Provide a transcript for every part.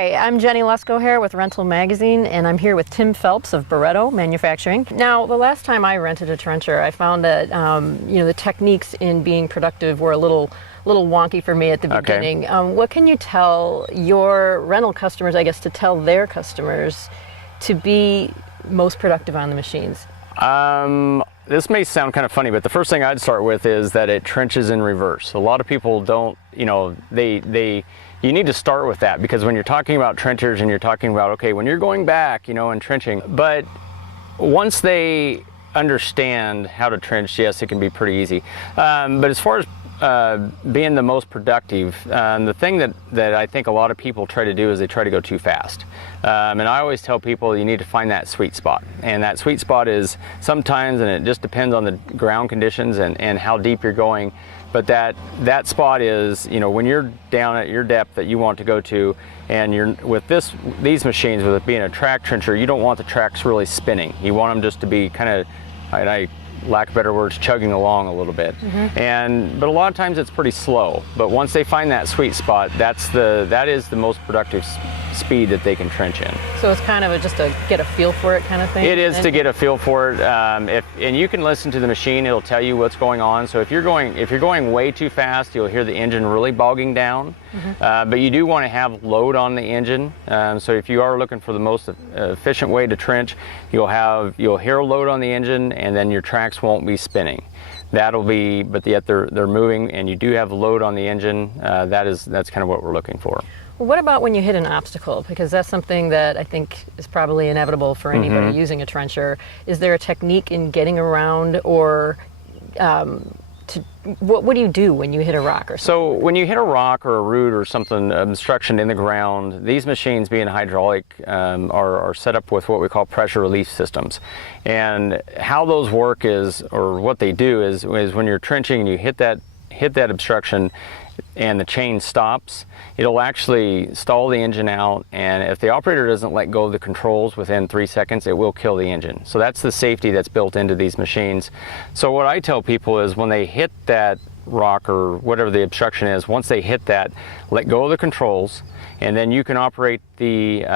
Hi, I'm Jenny Lesko here with Rental Magazine, and I'm here with Tim Phelps of Barreto Manufacturing. Now, the last time I rented a trencher, I found that the techniques in being productive were a little wonky for me at the beginning. What can you tell your rental customers, I guess, to tell their customers to be most productive on the machines? This may sound kind of funny, but the first thing I'd start with is that it trenches in reverse. A lot of people don't, you need to start with that, because when you're talking about trenchers and you're talking about, okay, when you're going back, and trenching, but once they understand how to trench, yes, it can be pretty easy. But as far as being the most productive, the thing that I think a lot of people try to do is they try to go too fast. And I always tell people you need to find that sweet spot. And that sweet spot is sometimes, and it just depends on the ground conditions and how deep you're going, but that spot is, when you're down at your depth that you want to go to, and you're with these machines, with it being a track trencher, you don't want the tracks really spinning. You want them just to be kind of, lack of better words, chugging along a little bit. But a lot of times it's pretty slow. But once they find that sweet spot, that is the most productive speed that they can trench in. So it's kind of just a get a feel for it kind of thing? It is to get a feel for it. And you can listen to the machine, it'll tell you what's going on. So if you're going way too fast, you'll hear the engine really bogging down. But you do want to have load on the engine. So if you are looking for the most efficient way to trench, you'll hear a load on the engine, and then your tracks won't be spinning. But yet they're moving, and you do have load on the engine. That's kind of what we're looking for. Well, what about when you hit an obstacle? Because that's something that I think is probably inevitable for anybody using a trencher. Is there a technique in getting around, or what do you do when you hit a rock or something? So when you hit a rock or a root or something, obstruction in the ground, these machines, being hydraulic, are set up with what we call pressure relief systems. And how those work is, or what they do is when you're trenching and you hit that obstruction and the chain stops, it'll actually stall the engine out, and if the operator doesn't let go of the controls within 3 seconds, it will kill the engine. So that's the safety that's built into these machines. So what I tell people is, when they hit that rock or whatever the obstruction is, once they hit that, let go of the controls, and then you can operate the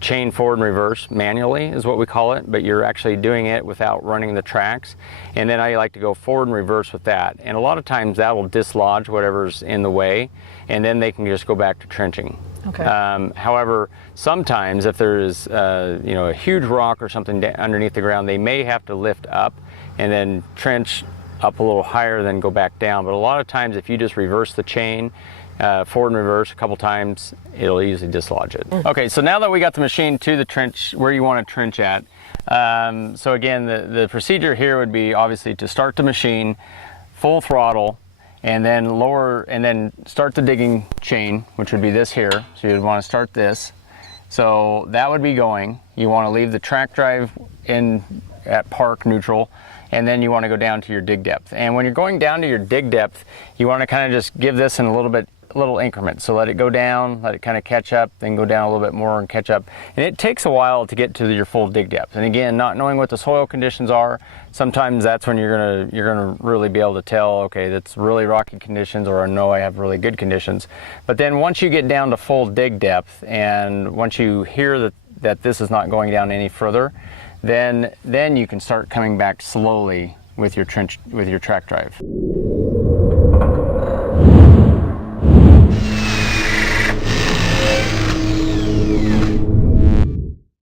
chain forward and reverse manually, is what we call it, but you're actually doing it without running the tracks. And then I like to go forward and reverse with that, and a lot of times that will dislodge whatever's in the way, and then they can just go back to trenching. Okay. However, sometimes if there is a huge rock or something underneath the ground, they may have to lift up and then trench up a little higher, then go back down. But a lot of times, if you just reverse the chain forward and reverse a couple times, it'll easily dislodge it. Okay, so now that we got the machine to the trench where you want to trench at, so again, the procedure here would be obviously to start the machine full throttle, and then start the digging chain, which would be this here. So you'd want to start this. So that would be going. You want to leave the track drive in at park neutral, and then you want to go down to your dig depth. And when you're going down to your dig depth, you want to kind of just give this in a little increment. So let it go down, let it kind of catch up, then go down a little bit more and catch up. And it takes a while to get to your full dig depth. And again, not knowing what the soil conditions are, sometimes that's when you're gonna really be able to tell, okay, that's really rocky conditions, or no, I have really good conditions. But then once you get down to full dig depth, and once you hear that this is not going down any further, then you can start coming back slowly with your track drive.